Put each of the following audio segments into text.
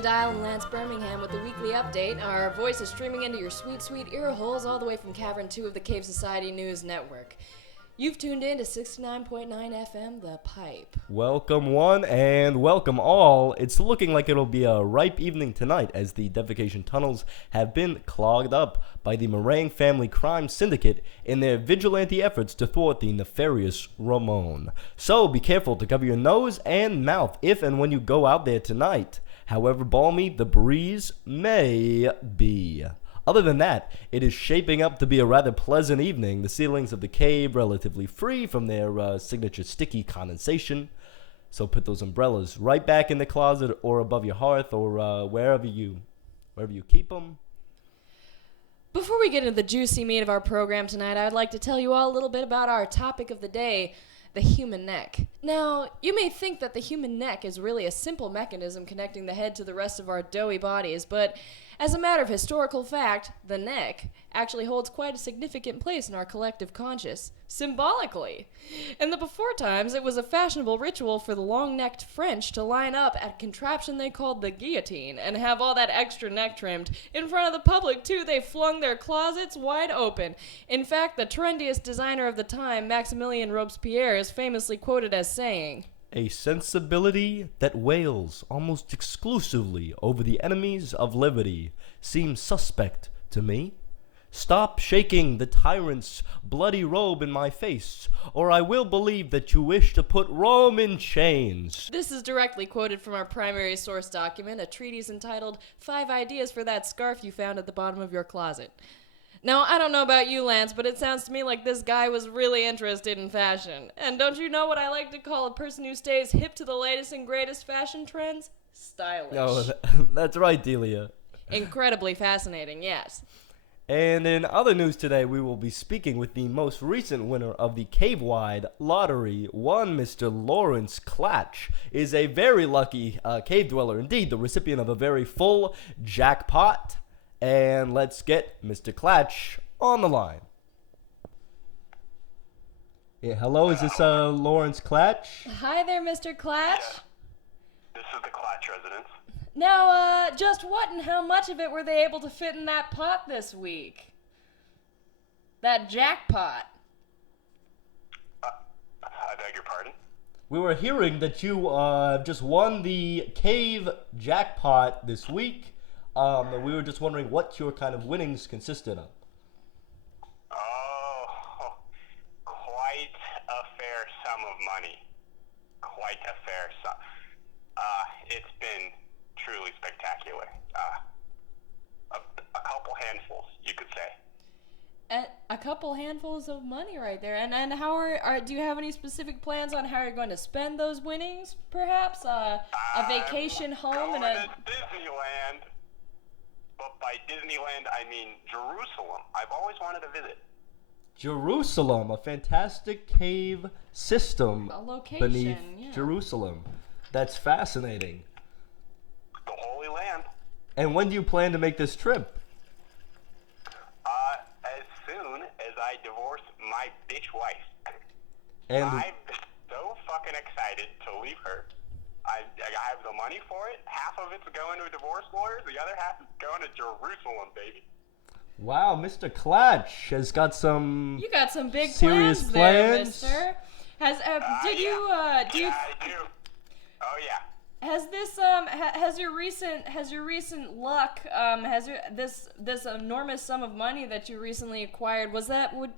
Julia Dial and Lance Birmingham with the weekly update. Our voice is streaming into your sweet, sweet ear holes all the way from Cavern 2 of the Cave Society News Network. You've tuned in to 69.9 FM, The Pipe. Welcome one and welcome all. It's looking like it'll be a ripe evening tonight as the defecation tunnels have been clogged up by the Meringue family crime syndicate in their vigilante efforts to thwart the nefarious Ramon. So be careful to cover your nose and mouth if and when you go out there tonight, however balmy the breeze may be. Other than that, it is shaping up to be a rather pleasant evening. The ceilings of the cave relatively free from their signature sticky condensation. So put those umbrellas right back in the closet or above your hearth or wherever you keep them. Before we get into the juicy meat of our program tonight, I would like to tell you all a little bit about our topic of the day, the human neck. Now, you may think that the human neck is really a simple mechanism connecting the head to the rest of our doughy bodies, but as a matter of historical fact, the neck actually holds quite a significant place in our collective conscious, symbolically. In the before times, it was a fashionable ritual for the long-necked French to line up at a contraption they called the guillotine and have all that extra neck trimmed. In front of the public, too, they flung their closets wide open. In fact, the trendiest designer of the time, Maximilien Robespierre, is famously quoted as saying, "A sensibility that wails almost exclusively over the enemies of liberty seems suspect to me. Stop shaking the tyrant's bloody robe in my face, or I will believe that you wish to put Rome in chains." This is directly quoted from our primary source document, a treatise entitled 5 Ideas for That Scarf You Found at the Bottom of Your Closet. Now, I don't know about you, Lance, but it sounds to me like this guy was really interested in fashion. And don't you know what I like to call a person who stays hip to the latest and greatest fashion trends? Stylish. No, that's right, Delia. Incredibly fascinating, yes. And in other news today, we will be speaking with the most recent winner of the cave-wide lottery. One Mr. Lawrence Clatch is a very lucky cave dweller, indeed, the recipient of a very full jackpot. And let's get Mr. Clatch on the line. Yeah, hello, is this Lawrence Clatch? Hi there, Mr. Clatch. Yes. This is the Clatch residence. Now, just what and how much of it were they able to fit in that pot this week? That jackpot. I beg your pardon? We were hearing that you just won the cave jackpot this week. We were just wondering what your kind of winnings consisted of. Oh, quite a fair sum of money. Quite a fair sum. It's been truly spectacular. A couple handfuls, you could say. A couple handfuls of money right there. And how do you have any specific plans on how you're going to spend those winnings? Perhaps a vacation home going and to Disneyland. But by Disneyland, I mean Jerusalem. I've always wanted to visit. Jerusalem, a fantastic cave system beneath Jerusalem. That's fascinating. The Holy Land. And when do you plan to make this trip? As soon as I divorce my bitch wife. And I'm so fucking excited to leave her. I have the money for it. Half of it's going to divorce lawyers. The other half is going to Jerusalem, baby. wow, Mr. Clatch has got some. You got some big serious plans there, plans? mister. Do you Yeah, I do. Oh yeah. Has your recent luck this enormous sum of money that you recently acquired, was that what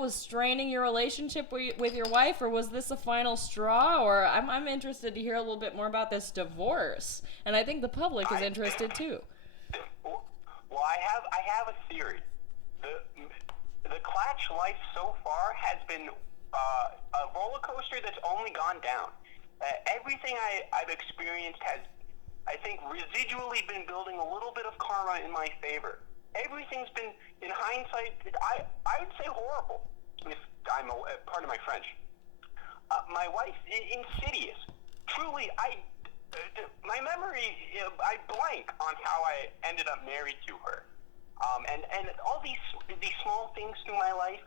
was straining your relationship with your wife, or was this a final straw? Or I'm interested to hear a little bit more about this divorce, and I think the public is interested too. Well, I have a theory. The Clatch life so far has been a roller coaster that's only gone down. Everything I've experienced has, I think, residually been building a little bit of karma in my favor. Everything's been, in hindsight, I would say horrible. If pardon my French. My wife, insidious. Truly, my memory, I blank on how I ended up married to her. And all these small things through my life.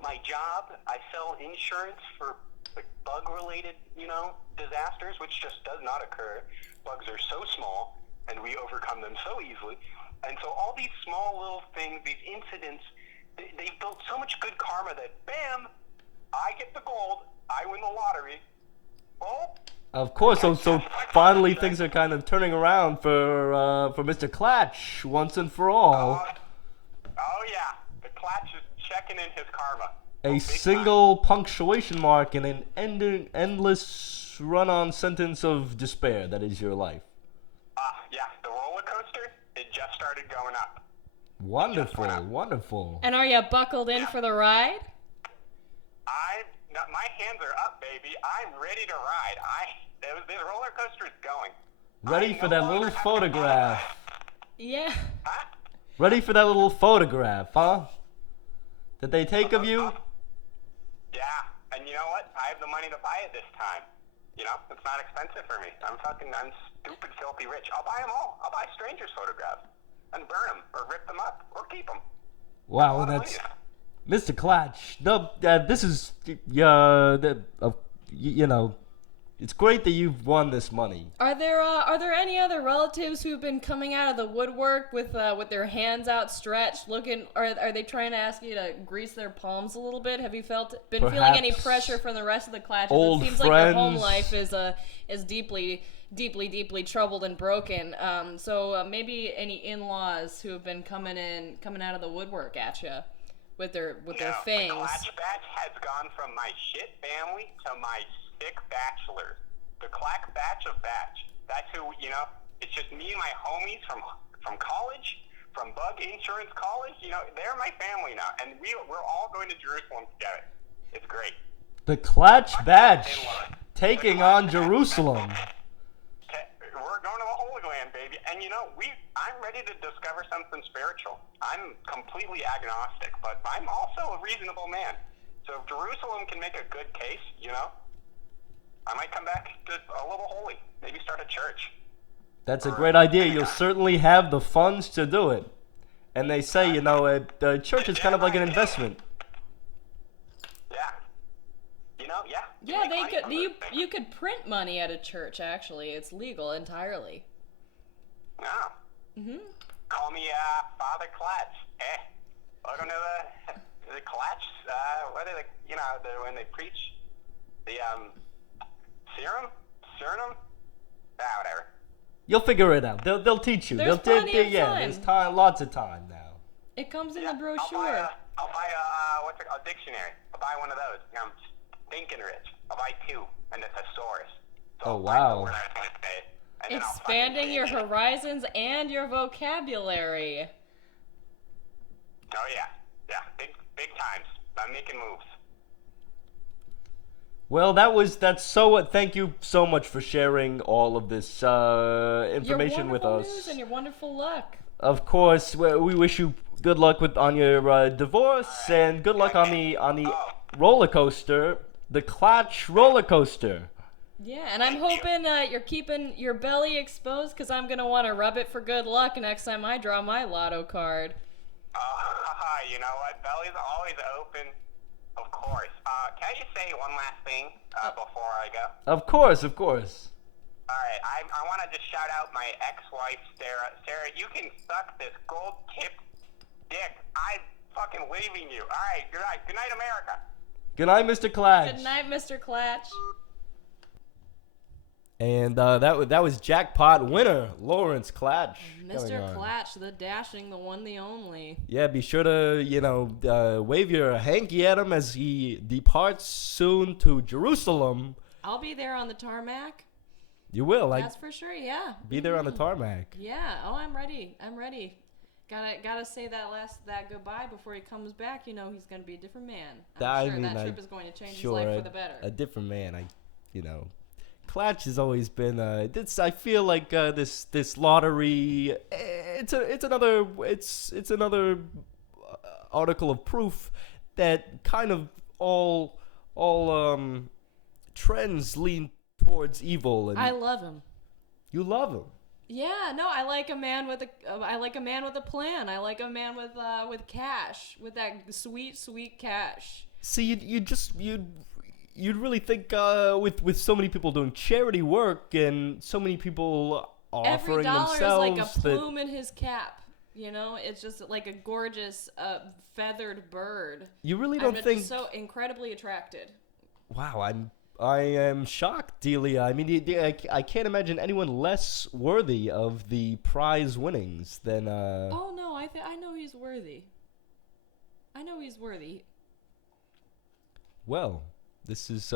My job, I sell insurance for like bug-related, disasters, which just does not occur. Bugs are so small, and we overcome them so easily. And so all these small little things, these incidents, they've built so much good karma that, bam, I get the gold, I win the lottery. Well, Of course, so finally things are kind of turning around for Mr. Clatch once and for all. Oh yeah, the Clatch is checking in his karma. A single punctuation mark in an endless run-on sentence of despair that is your life. Yeah, the roller coaster, it just started going up. Wonderful, wonderful. And are you buckled in for the ride? My hands are up, baby. I'm ready to ride. The roller coaster is going. Ready for that little photograph. Yeah. Huh? Ready for that little photograph, huh? That they take of you? Yeah, and you know what? I have the money to buy it this time. It's not expensive for me. I'm stupid, filthy rich. I'll buy them all. I'll buy strangers' photographs and burn them or rip them up or keep them. Wow, that's Mr. Clatch. No, this is it's great that you've won this money. Are there any other relatives who've been coming out of the woodwork with their hands outstretched, looking? Are they trying to ask you to grease their palms a little bit? Have you been feeling any pressure from the rest of the Clatches? Old It seems friends. like your home life is deeply troubled and broken. So maybe any in-laws who have been coming out of the woodwork at you with their fangs. The Clatch batch has gone from my shit family to my sick bachelors. The Clatch batch of batch. That's who, it's just me and my homies from college, from Bug Insurance College. They're my family now. And we're all going to Jerusalem together. It's great. The Clatch batch taking on Jerusalem. We're going to the Holy Land, baby. And I'm ready to discover something spiritual. I'm completely agnostic, but I'm also a reasonable man. So if Jerusalem can make a good case, I might come back to a little holy. Maybe start a church. That's a great idea. You'll certainly have the funds to do it. And they say, the church is kind of like an investment. Yeah. Yeah. Yeah, you could print money at a church. Actually, it's legal entirely. Oh. Mhm. Call me Father Clatch. Welcome to the Clatch. What are when they preach the Serum? Whatever. You'll figure it out. They'll teach you. There's plenty of time. There's time, lots of time now. It comes in the brochure. I'll buy a dictionary. I'll buy one of those. Thinking rich. I'll buy 2, and a thesaurus. So Oh, wow. Expanding your horizons and your vocabulary. Oh yeah, big times. I'm making moves. Well, thank you so much for sharing all of this information with us. Your wonderful news and your wonderful luck. Of course, we wish you good luck on your divorce and good luck on the roller coaster, the Clatch roller coaster. Yeah, and I'm hoping you're keeping your belly exposed because I'm going to want to rub it for good luck next time I draw my lotto card. You know what? Belly's always open. Of course. Can I just say one last thing before I go? Of course. All right. I want to just shout out my ex-wife, Sarah. Sarah, you can suck this gold-tipped dick. I'm fucking leaving you. All right. Good night. Good night, America. Good night, Mr. Clatch. Good night, Mr. Clatch. And that was jackpot winner Lawrence Clatch. Mr. Clatch, the dashing, the one, the only. Yeah, be sure to wave your hanky at him as he departs soon to Jerusalem. I'll be there on the tarmac. You will. That's for sure. Yeah. Be there on the tarmac. Yeah. Oh, I'm ready. Gotta say that goodbye before he comes back. He's gonna be a different man. I'm sure that trip is going to change his life for the better. A different man. Clatch has always been. I feel like this lottery. It's another article of proof that kind of all trends lean towards evil. And I love him. You love him. Yeah, no, I like a man with a plan. I like a man with cash, with that sweet cash. See, you'd really think with so many people doing charity work and so many people Every offering dollar themselves is like a plume in his cap. You know, it's just like a gorgeous feathered bird. You really don't think? Just so incredibly attracted. Wow, I am shocked, Delia. I mean, I can't imagine anyone less worthy of the prize winnings than. Oh no, I know he's worthy. I know he's worthy. Well, this is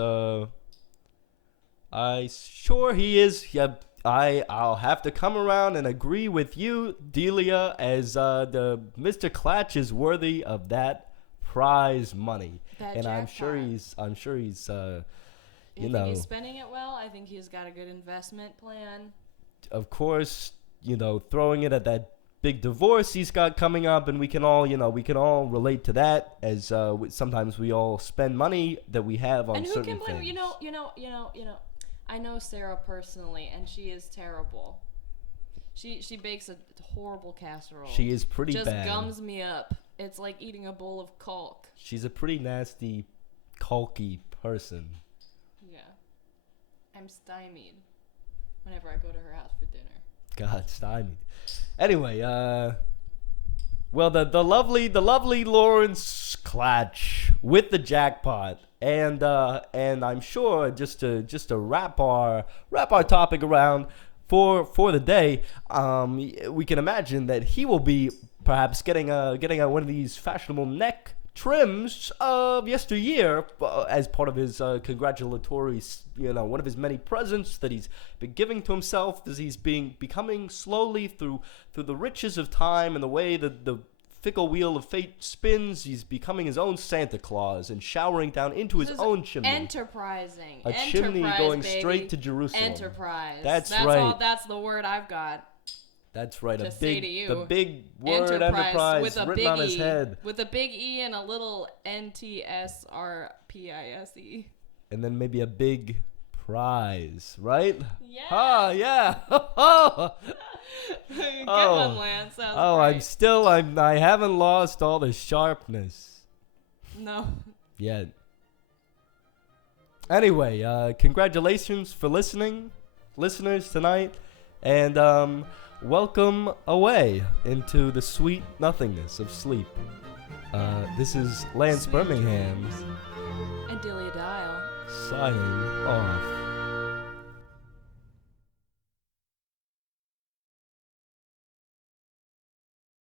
sure he is. Yeah, I'll have to come around and agree with you, Delia, as the Mr. Clatch is worthy of that prize money. That and jackpot. I'm sure he's You think he's spending it well? I think he's got a good investment plan. Of course, throwing it at that big divorce he's got coming up, and we can all relate to that, as sometimes we all spend money that we have on certain things. And who can blame? I know Sarah personally, and she is terrible. She bakes a horrible casserole. She is pretty just bad. Just gums me up. It's like eating a bowl of caulk. She's a pretty nasty, caulky person. Yeah. I'm stymied whenever I go to her house for dinner. God, stymied. Anyway, well, the lovely Lawrence Clatch with the jackpot, and I'm sure just to wrap our topic around for the day, we can imagine that he will be perhaps getting one of these fashionable neck trims of yesteryear as part of his congratulatory, one of his many presents that he's been giving to himself as he's becoming slowly through the riches of time and the way that the fickle wheel of fate spins. He's becoming his own Santa Claus and showering down into his own chimney. Enterprising. A chimney going baby. straight to Jerusalem. Enterprise. That's right. That's the word I've got. That's right. To say to you. The big word enterprise with a written big on his E, head. with a big E and a little NTSRPISE. And then maybe a big prize, right? Yeah. Ah, yeah. Good one, Lance. That was great. I haven't lost all the sharpness. No. Yet. Anyway, congratulations for listeners tonight. And welcome away into the sweet nothingness of sleep. This is Lance Birmingham And Delia Dial. signing off.